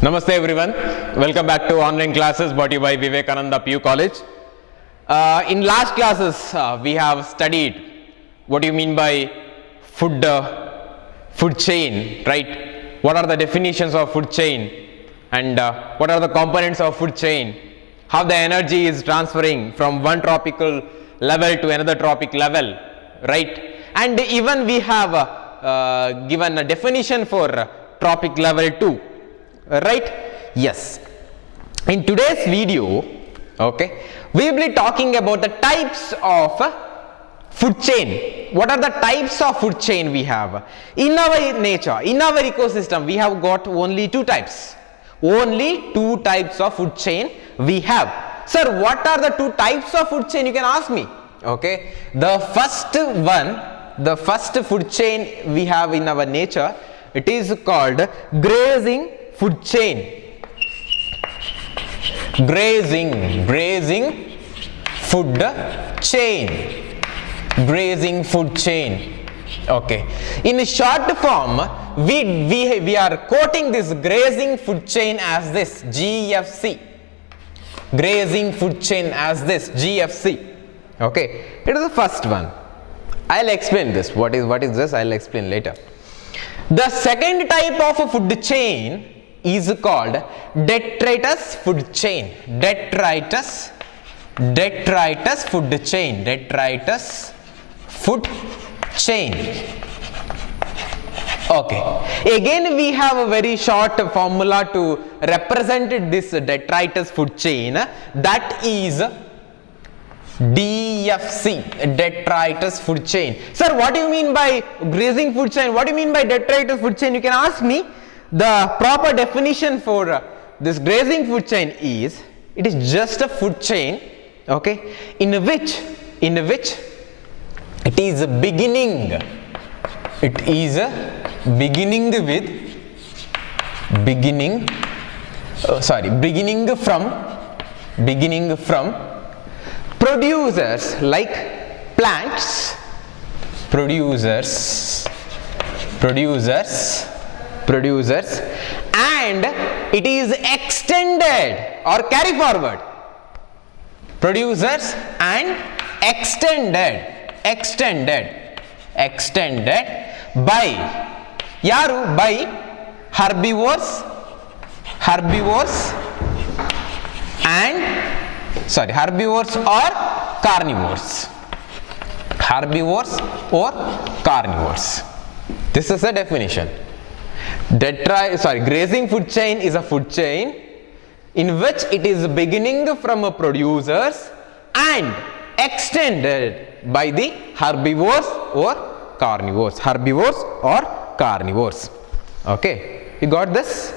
Namaste everyone. Welcome back to online classes brought to you by Vivekananda PU College. In last classes, we have studied what do you mean by food chain, right? What are the definitions of food chain and what are the components of food chain? How the energy is transferring from one tropical level to another tropic level, right? And even we have given a definition for tropic level 2. Right? Yes. In today's video, okay, we will be talking about the types of food chain. What are the types of food chain we have? In our nature, in our ecosystem, we have got only two types. Only two types of food chain we have. Sir, what are the two types of food chain? You can ask me. Okay. The first one, the first food chain we have in our nature, it is called grazing food chain. Grazing food chain. Grazing food chain. Okay. In short form, we are quoting this grazing food chain as this GFC. Grazing food chain as this GFC. Okay. It is the first one. I'll explain this. What is this? I'll explain later. The second type of a food chain is called detritus food chain. Detritus food chain. Detritus food chain. Okay. Again, we have a very short formula to represent this detritus food chain. That is DFC, detritus food chain. Sir, what do you mean by grazing food chain? What do you mean by detritus food chain? You can ask me. The proper definition for this grazing food chain is, it is just a food chain, okay, in which it is beginning from producers like plants, and it is extended or carry forward. Producers and extended by yaru, by herbivores or carnivores. Herbivores or carnivores. This is the definition. Grazing food chain is a food chain in which it is beginning from producers and extended by the herbivores or carnivores. Okay, you got this?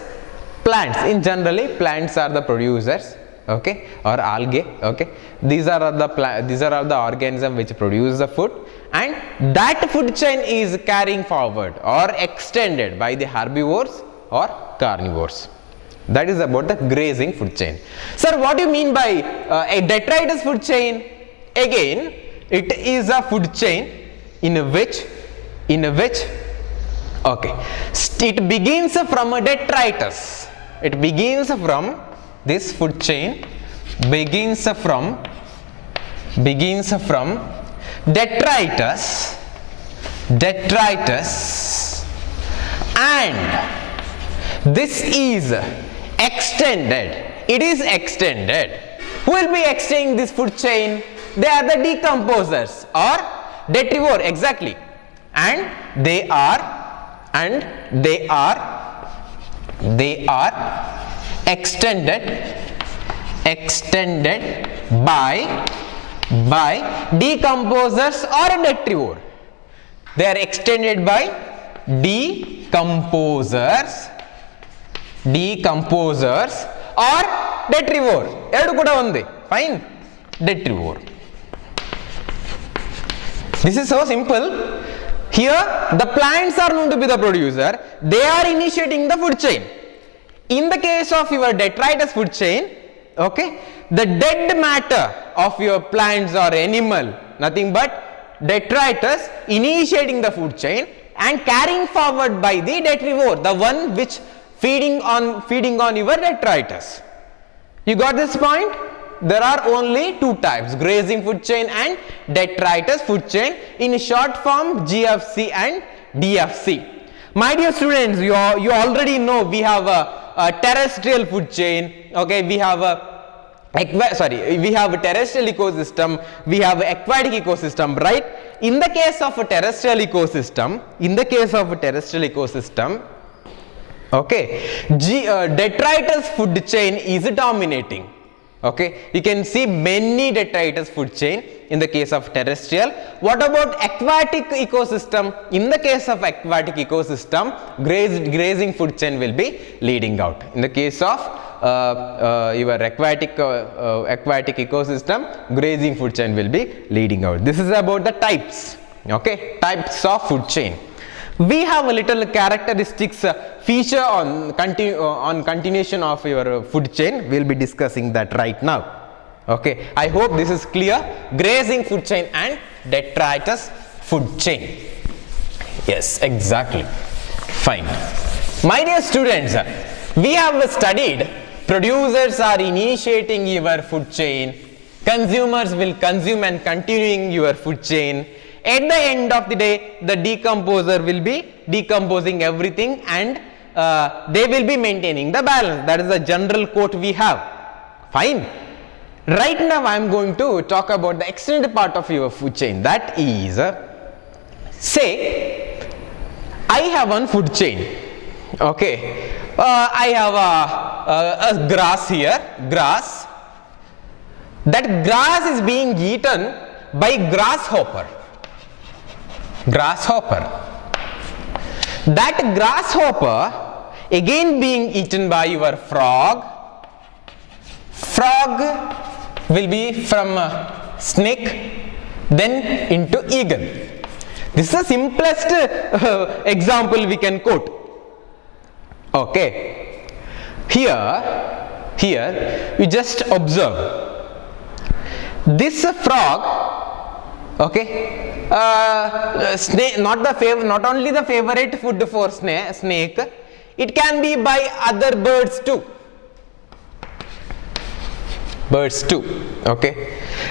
Plants, in generally plants are the producers, okay, or algae, okay. These are the organisms which produce the food, and that food chain is carrying forward or extended by the herbivores or carnivores. That is about the grazing food chain. Sir, what do you mean by a detritus food chain? Again, it is a food chain in which okay, it begins from a detritus. It begins from this food chain begins from detritus, and this is extended. It is extended. Who will be extending this food chain? They are the decomposers or detrivore, exactly, and they are extended by decomposers or detrivore. They are extended by decomposers or detrivore. Edu kuda undi. Fine. Detrivore. This is so simple. Here the plants are known to be the producer. They are initiating the food chain. In the case of your detritus food chain, okay, the dead matter of your plants or animal, nothing but detritus initiating the food chain and carrying forward by the detrivore, the one which feeding on your detritus. You got this point? There are only two types, grazing food chain and detritus food chain, in short form GFC and DFC. My dear students, you already know we have a terrestrial food chain, okay, we have a terrestrial ecosystem, we have aquatic ecosystem, right? In the case of a terrestrial ecosystem, okay, detritus food chain is dominating. Okay, you can see many detritus food chain in the case of terrestrial. What about aquatic ecosystem? In the case of aquatic ecosystem, grazing food chain will be leading out. In the case of your aquatic ecosystem, grazing food chain will be leading out. This is about the types, okay, types of food chain. We have a little characteristics feature on continuation of your food chain. We'll be discussing that right now. Okay, I hope this is clear. Grazing food chain and detritus food chain. Yes, exactly. Fine. My dear students, we have studied producers are initiating your food chain, consumers will consume and continuing your food chain. At the end of the day, the decomposer will be decomposing everything and they will be maintaining the balance. That is the general quote we have. Fine. Right now I am going to talk about the extended part of your food chain. That is, say I have one food chain. Okay, I have a grass here, grass. That grass is being eaten by grasshopper. That grasshopper again being eaten by your frog. Frog will be from snake then into eagle. This is the simplest example we can quote. Okay, here you just observe this frog, okay, snake, not only the favorite food for snake, it can be by other birds too. Okay,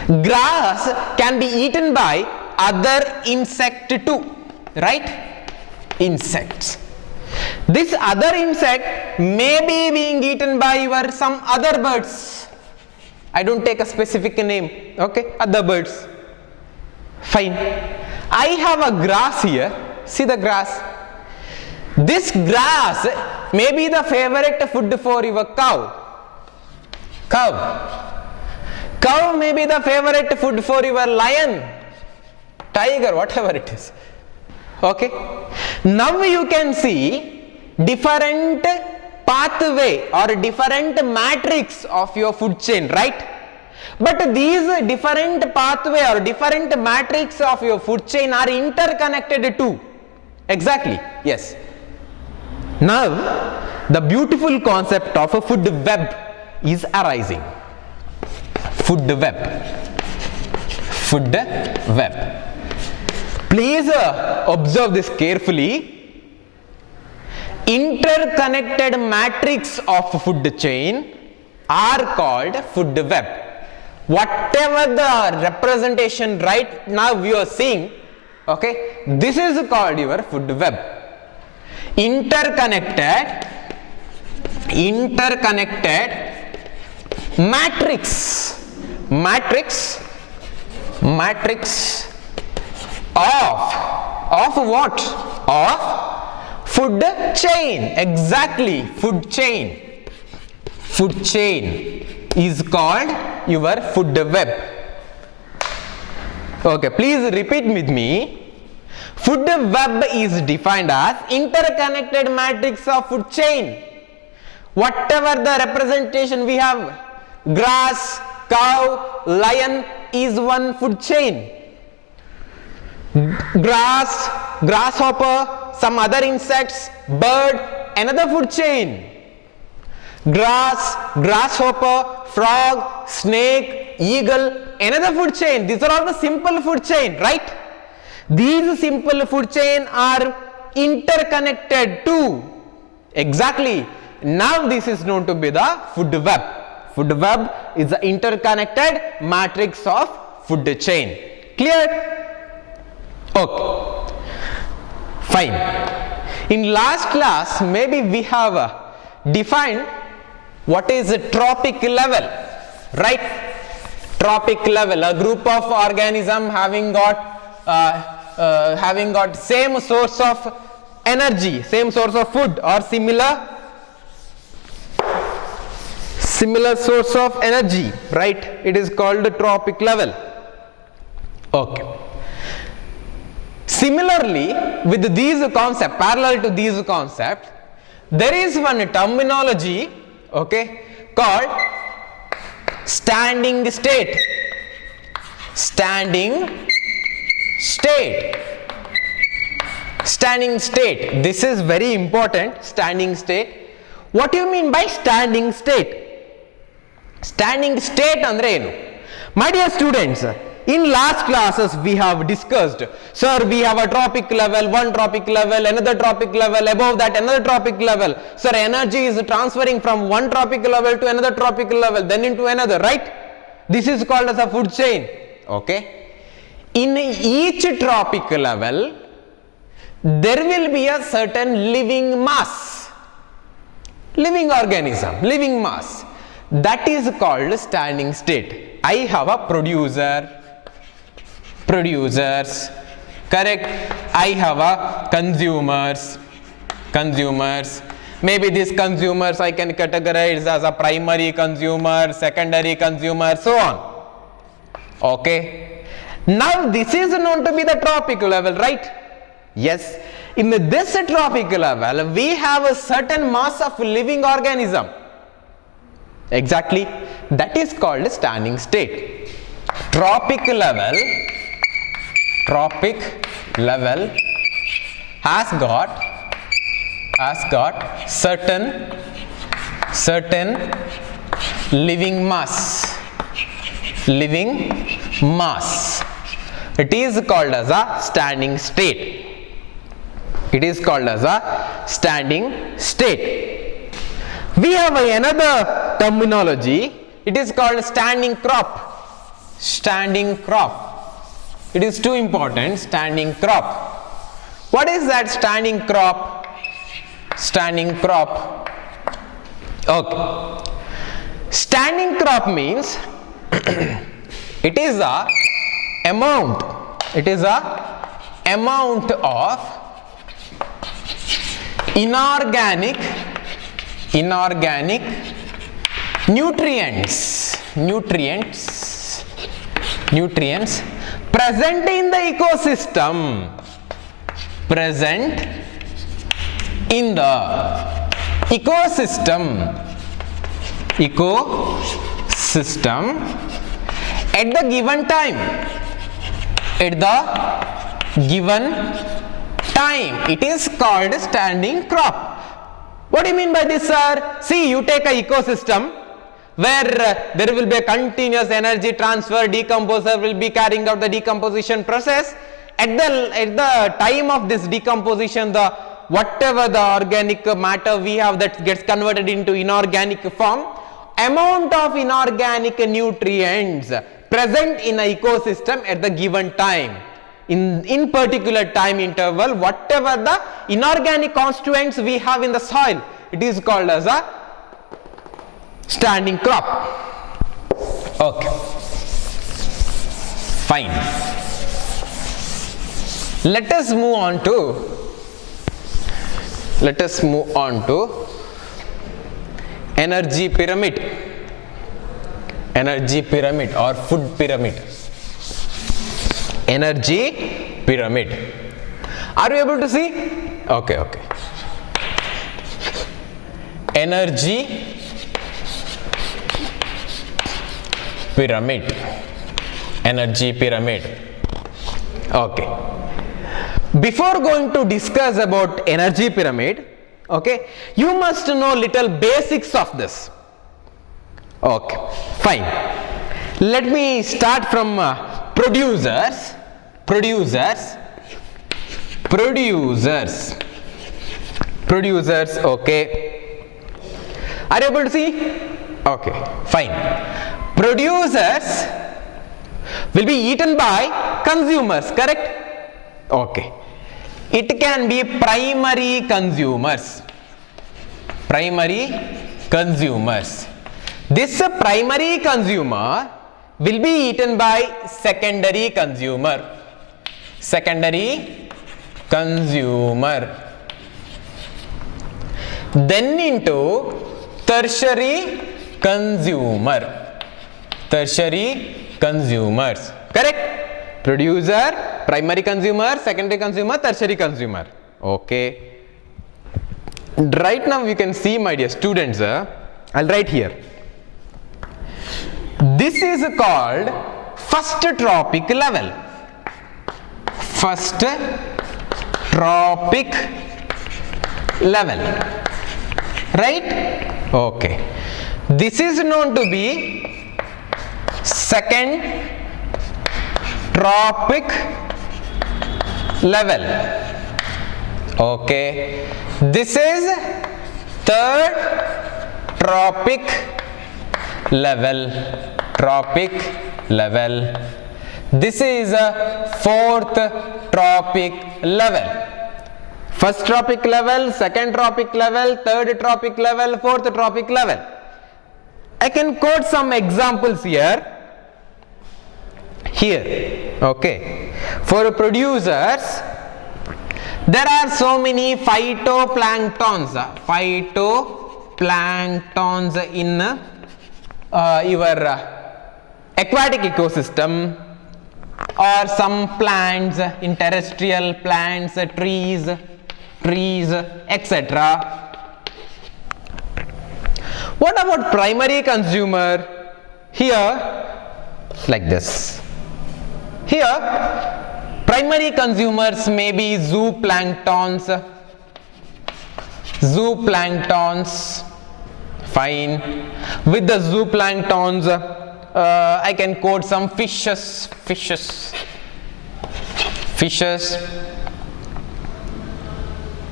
grass can be eaten by other insect too, right? Insects. This other insect may be being eaten by some other birds. I don't take a specific name, okay, other birds. Fine. I have a grass here. See the grass. This grass may be the favorite food for your cow. Cow may be the favorite food for your lion, tiger, whatever it is. Okay. Now you can see different pathway or different matrix of your food chain, right? But these different pathway or different matrix of your food chain are interconnected too. Exactly, yes. Now, the beautiful concept of a food web is arising. Food web. Please observe this carefully. Interconnected matrix of food chain are called food web. Whatever the representation right now you are seeing, okay, this is called your food web. Interconnected matrix of what? Of food chain. Exactly, food chain. Food chain is called your food web. Okay, please repeat with me. Food web is defined as interconnected matrix of food chain. Whatever the representation we have, grass, cow, lion is one food chain. Grass, grasshopper, some other insects, bird, another food chain. Grass, grasshopper, frog, snake, eagle, another food chain. These are all the simple food chain, right? These simple food chain are interconnected too. Exactly. Now this is known to be the food web. Food web is the interconnected matrix of food chain. Clear? Okay. Fine. In last class, maybe we have defined what is a trophic level, right? Trophic level, a group of organism having got same source of energy, same source of food, or similar source of energy, right? It is called the trophic level. Okay. Similarly, with these concepts, parallel to these concepts, there is one terminology, okay, called standing state. Standing state. Standing state. This is very important, standing state. What do you mean by standing state? Standing state andre enu? My dear students, in last classes we have discussed, sir, we have a trophic level, one trophic level, another trophic level, above that another trophic level. Sir, energy is transferring from one trophic level to another trophic level, then into another, right? This is called as a food chain. Okay. In each trophic level, there will be a certain living mass, living organism, living mass. That is called standing state. I have a producers, correct? I have a consumers. Maybe these consumers I can categorize as a primary consumer, secondary consumer, so on. Okay. Now this is known to be the trophic level, right? Yes. In this trophic level, we have a certain mass of living organism. Exactly. That is called standing state. Trophic level has got certain living mass. It is called as a standing state. It is called as a standing state. We have another terminology. It is called standing crop. Standing crop. It is too important. Standing crop. What is that standing crop? Standing crop. Okay. Standing crop means it is a amount. It is a amount of inorganic nutrients present in the ecosystem. Present in the ecosystem at the given time. It is called standing crop. What do you mean by this, sir? See, you take a ecosystem where there will be a continuous energy transfer, decomposer will be carrying out the decomposition process. At the time of this decomposition, whatever the organic matter we have that gets converted into inorganic form, amount of inorganic nutrients present in a ecosystem at the given time. In particular time interval, whatever the inorganic constituents we have in the soil, it is called as a standing crop. Okay. Fine. Let us move on to energy pyramid. Energy pyramid or food pyramid. Energy pyramid. Are you able to see? Okay. Energy pyramid. Energy pyramid. Okay. Before going to discuss about energy pyramid, okay, you must know little basics of this. Okay, fine. Let me start from producers. Okay. Are you able to see? Okay, fine. Producers will be eaten by consumers, correct? Okay. It can be primary consumers. Primary consumers. This primary consumer will be eaten by secondary consumer. Secondary consumer. Then into tertiary consumer. Tertiary consumers. Correct? Producer, primary consumer, secondary consumer, tertiary consumer. Okay. Right now you can see, my dear students, I'll write here. This is called first tropic level. First tropic level. Right? Okay. This is known to be second tropic level. Okay. This is third tropic level. Tropic level. This is a fourth tropic level. First tropic level, second tropic level, third tropic level, fourth tropic level. I can quote some examples here. Okay. For producers, there are so many phytoplanktons. Phytoplanktons in your aquatic ecosystem, or some plants in terrestrial plants, trees, etc. What about primary consumer? Here, like this. Here, primary consumers may be zooplanktons. Zooplanktons. Fine. With the zooplanktons, I can quote some fishes.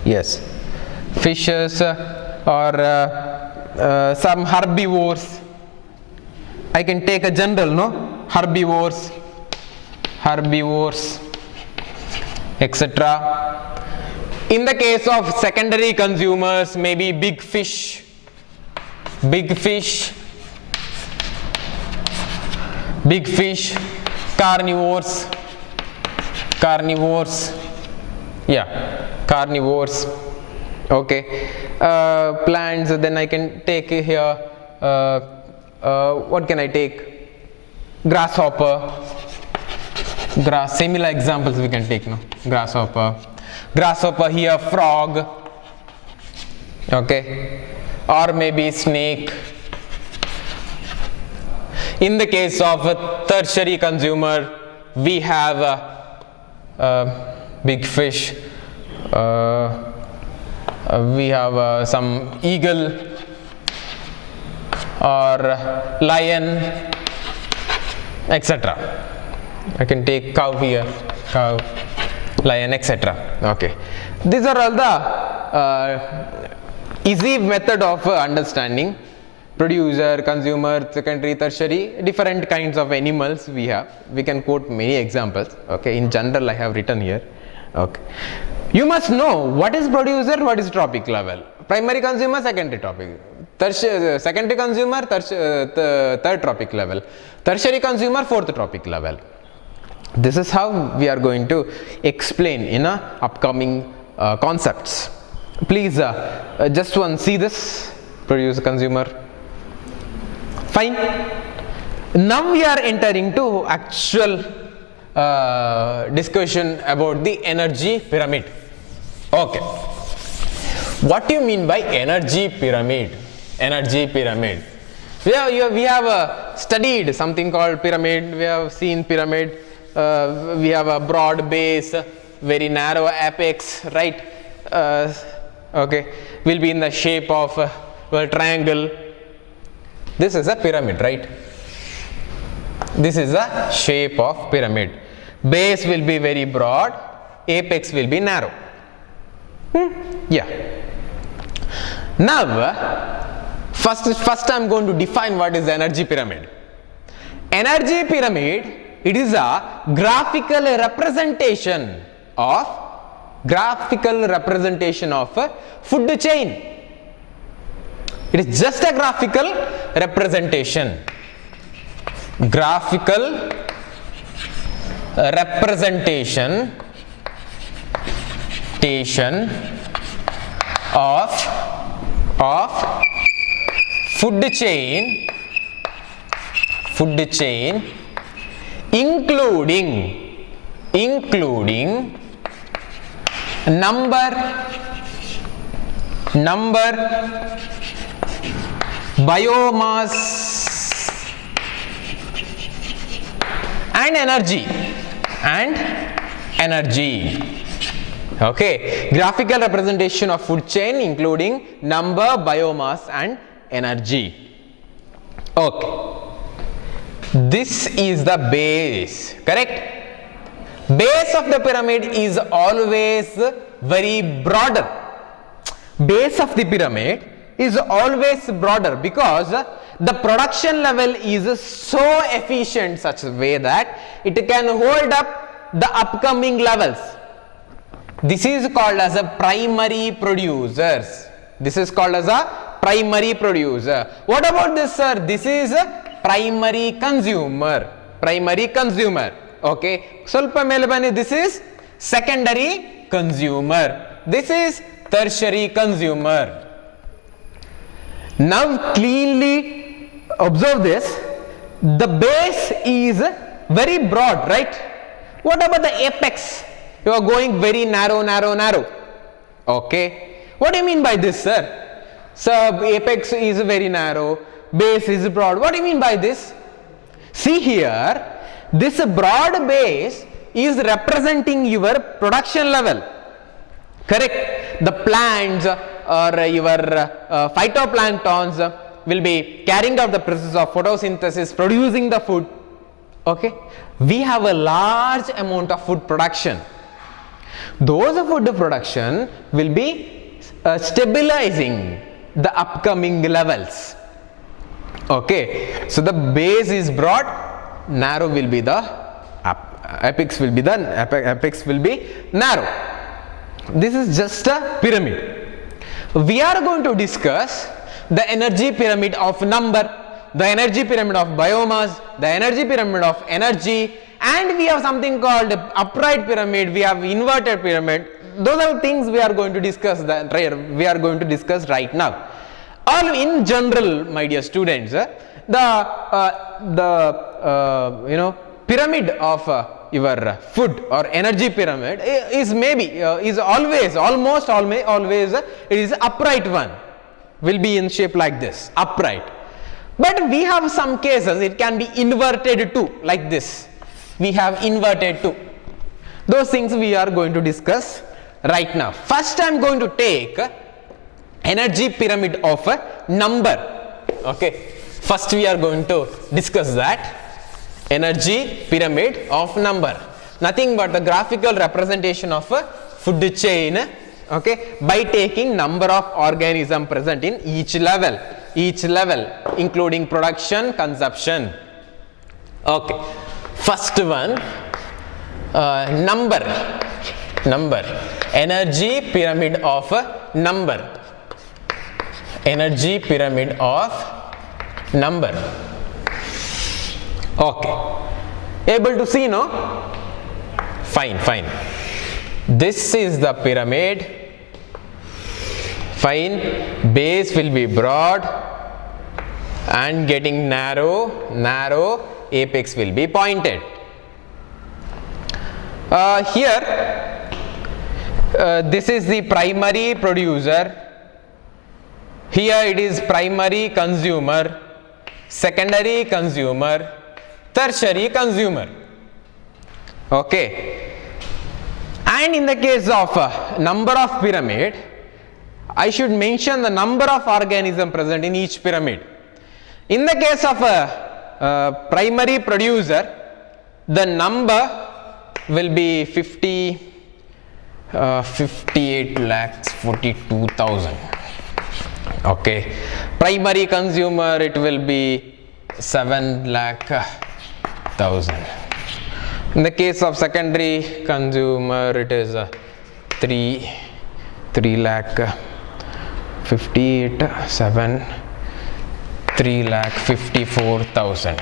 Yes, fishes, or some herbivores. I can take a general, no? Herbivores, etc. In the case of secondary consumers, maybe big fish, carnivores, yeah, carnivores. Okay. Plants, then I can take here, what can I take? Grasshopper. Similar examples we can take, no? Grasshopper here, frog. Okay. Or maybe snake. In the case of a tertiary consumer, we have big fish, we have some eagle or lion, etc. I can take cow here, cow, lion, etc. Okay. These are all the easy method of understanding. Producer, consumer, secondary, tertiary, different kinds of animals we have. We can quote many examples. Okay, in general I have written here. Okay. You must know what is producer, what is tropic level. Primary consumer, secondary tropic. Secondary consumer, third tropic level. Tertiary consumer, fourth tropic level. This is how we are going to explain in upcoming concepts. Please just see this, producer, consumer. Fine. Now we are entering to actual discussion about the energy pyramid. Okay. What do you mean by energy pyramid? Energy pyramid. We have studied something called pyramid. We have seen pyramid. We have a broad base, very narrow apex, right? Okay. Will be in the shape of a triangle. This is a pyramid, right? This is a shape of pyramid. Base will be very broad, apex will be narrow. Yeah. Now, First I'm going to define what is the energy pyramid. Energy pyramid, it is a graphical representation of a food chain. It is just a graphical representation. Graphical representation of food chain including number, biomass and energy. Okay, graphical representation of food chain including number, biomass and energy. Okay, this is the base, correct? Base of the pyramid is always very broader. Base of the pyramid is always broader because the production level is so efficient such a way that it can hold up the upcoming levels. This is called as a primary producers. This is called as a primary producer. What about this, sir? This is a primary consumer. Okay, ಸ್ವಲ್ಪ ಮೇಲೆ ಬನ್ನಿ. This is secondary consumer. This is tertiary consumer. Now cleanly observe this. The base is very broad, right? What about the apex? You are going very narrow. Okay, what do you mean by this, sir? Sir, apex is very narrow, base is broad. What do you mean by this? See here, this broad base is representing your production level, correct? The plants or your phytoplanktons will be carrying out the process of photosynthesis, producing the food. Okay, we have a large amount of food production. Those food production will be stabilizing the upcoming levels. Okay, so the base is broad, narrow will be the apex will be narrow. This is just a pyramid. We are going to discuss the energy pyramid of number, the energy pyramid of biomass, the energy pyramid of energy, and we have something called upright pyramid, we have inverted pyramid. Those are things we are going to discuss right now. All in general, my dear students, the pyramid of your food or energy pyramid is almost always it is upright one, will be in shape like this, upright. But we have some cases it can be inverted too, like this. We have inverted too. Those things we are going to discuss right now. First I am going to take energy pyramid of a number. Okay, first we are going to discuss that energy pyramid of number. Nothing but the graphical representation of a food chain, okay, by taking number of organisms present in each level including production, consumption. Okay, first one, number, energy pyramid of number, energy pyramid of number. Okay, able to see, no? Fine. This is the pyramid. Fine, base will be broad and getting narrow, apex will be pointed. Here this is the primary producer, here it is primary consumer, secondary consumer, tertiary consumer. Okay, and in the case of number of pyramid, I should mention the number of organisms present in each pyramid. In the case of a primary producer, the number will be 58,42,000. Okay, primary consumer it will be 7,00,000. In the case of secondary consumer it is 3,54,000.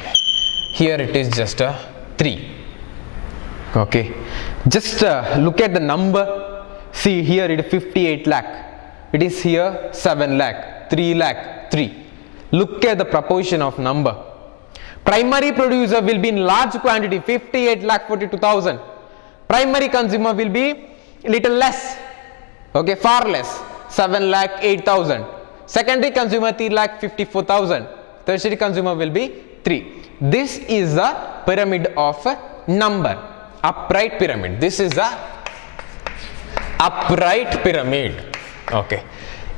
Here it is just a 3. Okay, just look at the number. See here it is 58 lakh. It is here 7 lakh, 3 lakh, 3. Look at the proportion of number. Primary producer will be in large quantity, 58 lakh 42,000. Primary consumer will be little less. Okay, far less, 7 lakh 8,000. Secondary consumer 3 lakh 54,000. Tertiary consumer will be 3. This is the pyramid of a number, upright pyramid. This is the upright pyramid. Okay,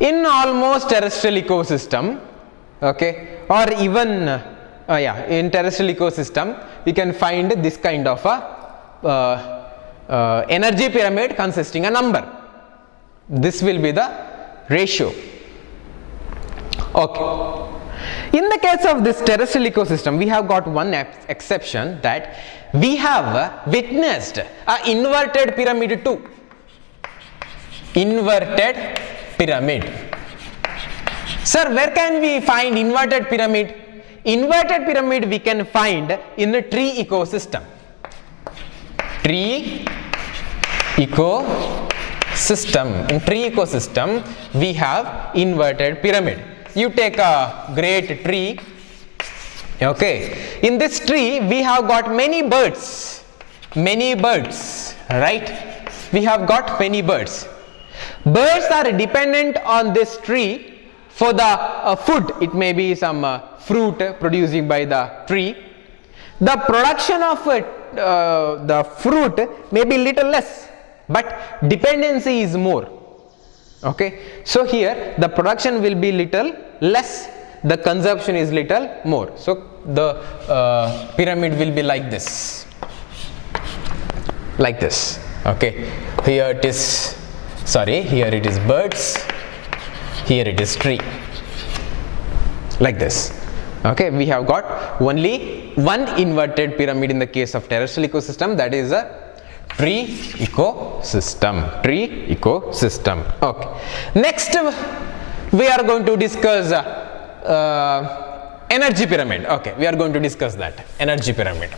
in almost terrestrial ecosystem, okay, or even in terrestrial ecosystem we can find this kind of a energy pyramid consisting a number. This will be the ratio. Okay, in the case of this terrestrial ecosystem we have got one exception, that we have witnessed a inverted pyramid too. Inverted pyramid. Sir, where can we find inverted pyramid? Inverted pyramid we can find in a tree ecosystem. Tree ecosystem. In tree ecosystem we have inverted pyramid. You take a great tree. Okay, in this tree we have got many birds. Many birds, right? We have got many birds. Birds are dependent on this tree for the food. It may be some fruit producing by the tree. The production of the fruit may be little less, but dependency is more. Okay, so here the production will be little less, the consumption is little more. So the pyramid will be like this. Like this. Okay, here it is. Sorry, here it is birds, here it is tree, like this. Okay, we have got only one inverted pyramid in the case of terrestrial ecosystem, that is a tree ecosystem. Tree ecosystem. Okay, next we are going to discuss energy pyramid. Okay, we are going to discuss that energy pyramid.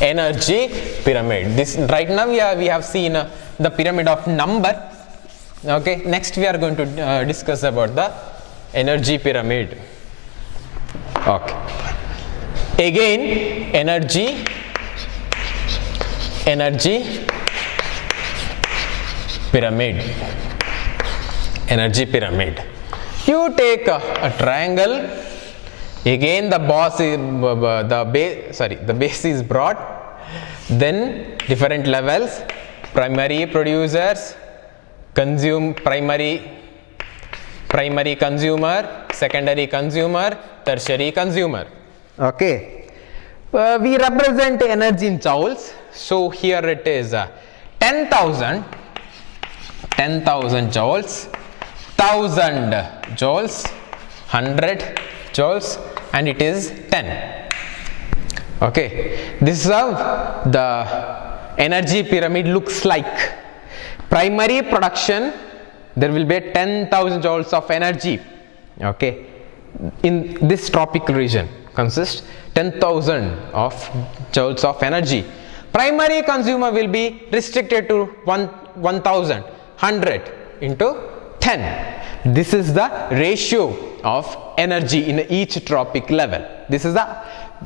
Energy pyramid. This right now we have seen the pyramid of number. Okay, next we are going to discuss about the energy pyramid. Okay, again energy pyramid. Energy pyramid. You take a triangle. Again the base is broad, then different levels, primary producers, primary consumer, secondary consumer, tertiary consumer. Okay, we represent energy in joules. So here it is 10,000 joules, 1000 joules, 100 joules, and it is 10. Okay, this is how the energy pyramid looks like. Primary production, there will be 10,000 joules of energy. Okay, in this tropical region consists 10,000 of joules of energy. Primary consumer will be restricted to 1,000, 100 into 10. This is the ratio of energy in each tropic level. This is the,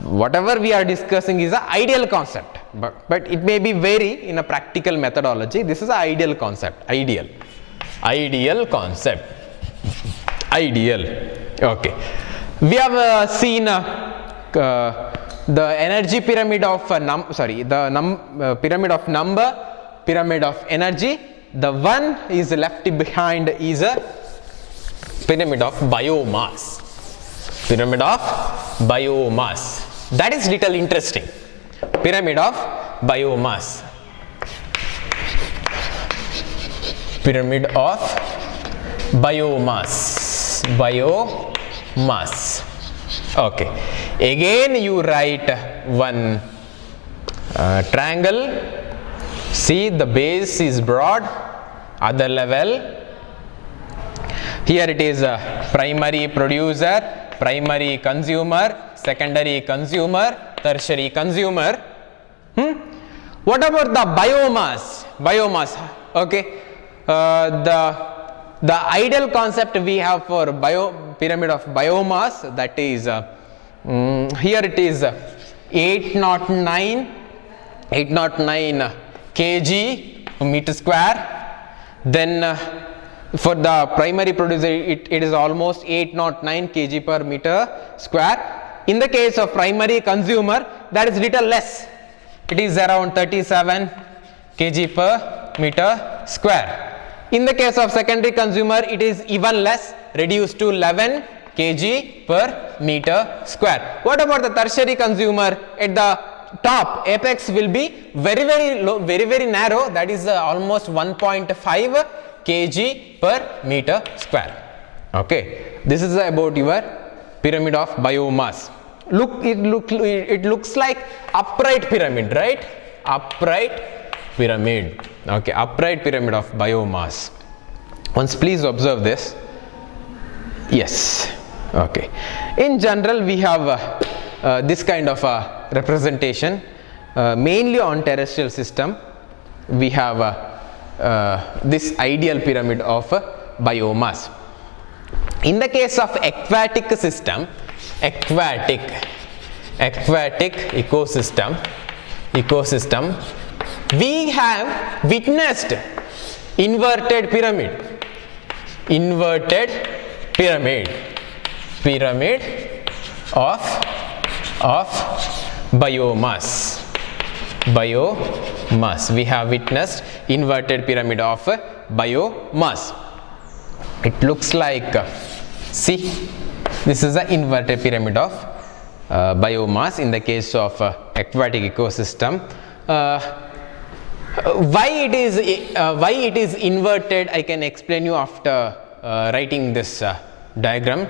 whatever we are discussing is an ideal concept, but it may be vary in a practical methodology. This is an ideal concept. Ideal concept. Ideal. Okay, we have seen the energy pyramid of pyramid of number, pyramid of energy. The one is left behind is a pyramid of biomass. Pyramid of biomass. That is little interesting. Pyramid of biomass. Pyramid of biomass. Okay, again you write one triangle. See, the base is broad, other level. Here it is primary producer, primary consumer, secondary consumer, tertiary consumer. What about the biomass? Okay, the ideal concept we have for pyramid of biomass, that is here it is 809 kg meter square. Then for the primary producer it is almost 809 kg per meter square. In the case of primary consumer, that is little less, it is around 37 kg per meter square. In the case of secondary consumer, it is even less, reduced to 11 kg per meter square. What about the tertiary consumer? At the top, apex will be very low, very narrow, that is almost 1.5 kg per meter square. Okay, this is about your pyramid of biomass. It looks like upright pyramid, right? Upright pyramid. Okay, upright pyramid of biomass. Once please observe this. Yes. Okay. In general, we have this kind of representation, mainly on terrestrial system. We have this ideal pyramid of biomass. In the case of aquatic system, aquatic ecosystem, we have witnessed inverted pyramid of biomass. We have witnessed inverted pyramid of biomass. It looks like, see, this is the inverted pyramid of biomass in the case of aquatic ecosystem. Why it is inverted, I can explain you after writing this diagram.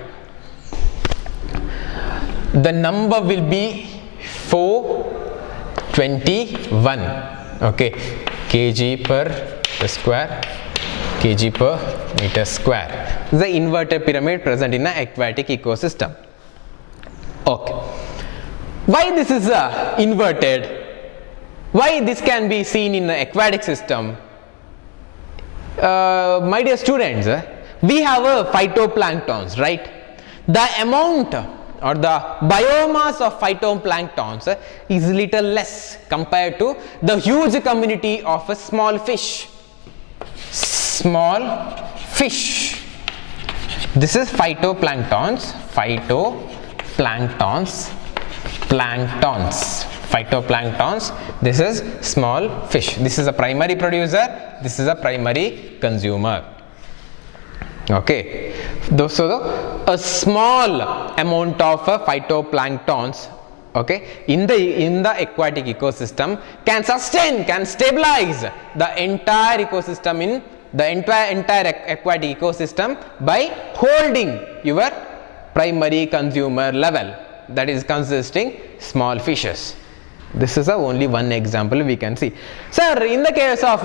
The number will be 421, okay, kg per square, kg per meter square. The inverted pyramid present in an aquatic ecosystem. Okay, why this is inverted? Why this can be seen in the aquatic system? My dear students, we have phytoplanktons, right? The amount or the biomass of phytoplanktons is little less compared to the huge community of small fish. This is phytoplanktons. Phytoplanktons. This is small fish. This is a primary producer. This is a primary consumer. Okay, so a small amount of phytoplanktons, okay, in the aquatic ecosystem can stabilize the entire ecosystem, in the entire aquatic ecosystem by holding your primary consumer level, that is consisting small fishes. This is only one example we can see. Sir, in the case of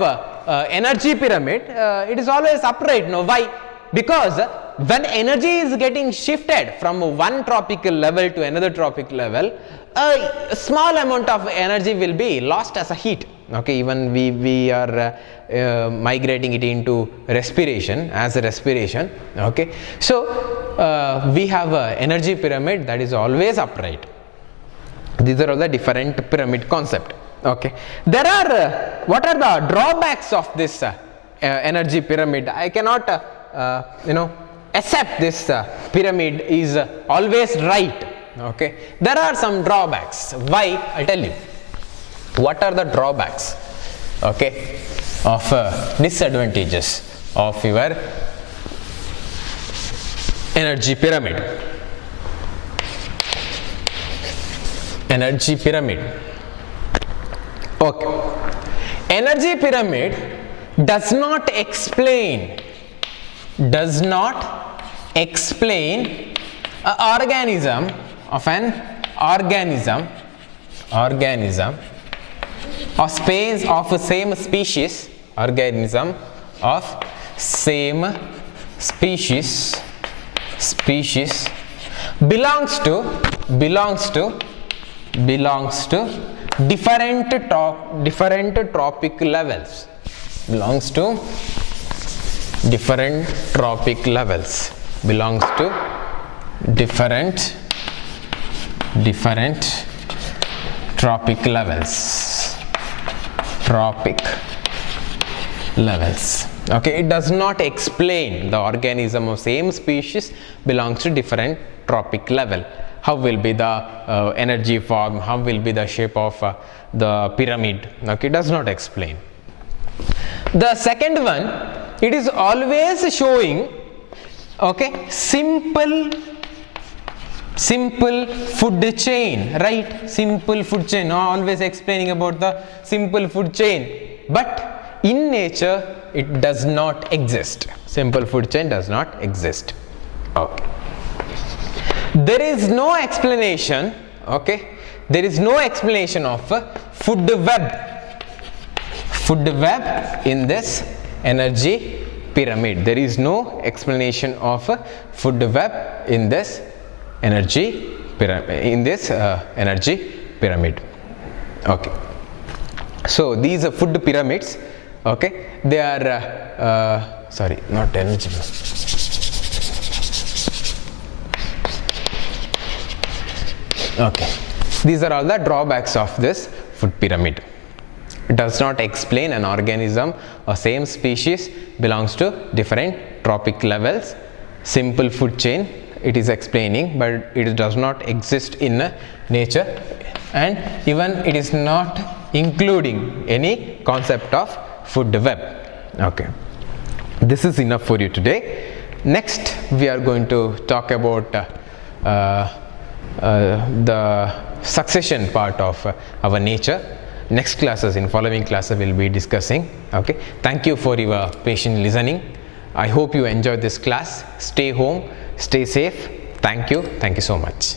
energy pyramid, it is always upright. No, why? Because when energy is getting shifted from one tropical level to another tropical level, a small amount of energy will be lost as a heat. Okay, even we are migrating it into respiration, as a respiration. Okay, so we have a energy pyramid that is always upright. These are all the different pyramid concept. Okay, there are what are the drawbacks of this energy pyramid? I cannot accept this pyramid is always right. Okay, there are some drawbacks. Why? I'll tell you. What are the drawbacks? Okay, of disadvantages of your energy pyramid. Energy pyramid. Okay, energy pyramid does not explain does not explain an organism of same species, organism of same species belongs to different trophic levels, belongs to different trophic levels, belongs to different trophic levels, okay. It does not explain the organism of same species belongs to different trophic level. How will be the energy form, how will be the shape of the pyramid, okay. It does not explain. The second one, it is always showing, okay, simple food chain, right? Simple food chain, always explaining about the simple food chain, but in nature it does not exist. Simple food chain does not exist, okay. There is no explanation, okay, there is no explanation of food web in this energy pyramid. There is no explanation of food web in this energy pyramid, okay. So these are food pyramids, okay. They are sorry, not energy. Okay, these are all the drawbacks of this food pyramid. It does not explain an organism or same species belongs to different trophic levels. Simple food chain it is explaining, but it does not exist in nature, and even it is not including any concept of food web, okay. This is enough for you today. Next we are going to talk about the succession part of our nature. Next classes, in following classes, we will be discussing, okay. Thank you for your patient listening. I hope you enjoyed this class. Stay home, stay safe. Thank you so much.